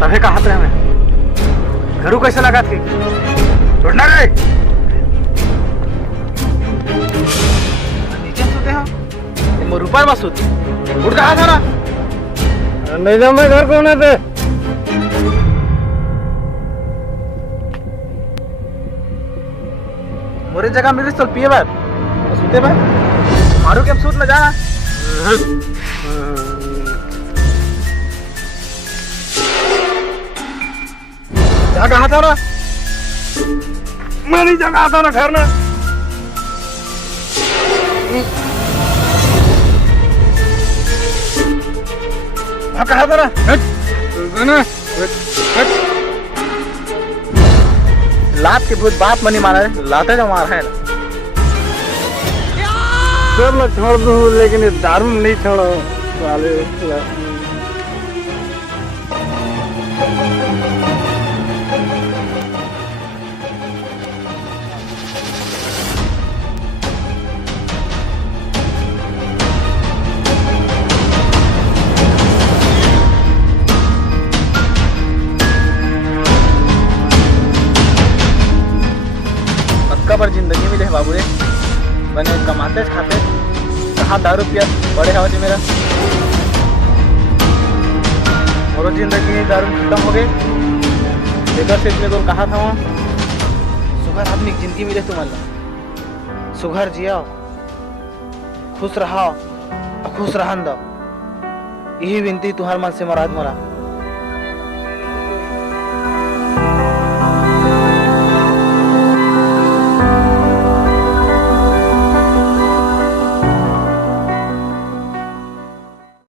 तभी कहा थे हमें घरू कैसे लगा थी उठना रे नीचे सोते हो मोर ऊपर मत सोते उठ कहा था ना नहीं जा मैं घर कौन है थे मोरे जगह मेरे चल पिए बात सोते बा मारू के सूत ल जा जा कहा था ना मैं नहीं जा कहा था ना घर ना कहा था ना लात के भूत बाप मनी मारा है लाते जो मारा है सब मैं छोड़ दूं लेकिन ये दारू नहीं छोड़ो साले पर जिंदगी मिले बाबू रे बने कमाते खाते कहाँ दारू पिया बड़े हवा जी मेरा और जिंदगी दारू खत्म हो गई बेगर से मेरे को कहा था वहाँ सुघर आदमी की जिंदगी मिले तुम्हारा सुघर जिया खुश रहा खुश रहन दो यही विनती तुम्हारे मन से मराद मोरा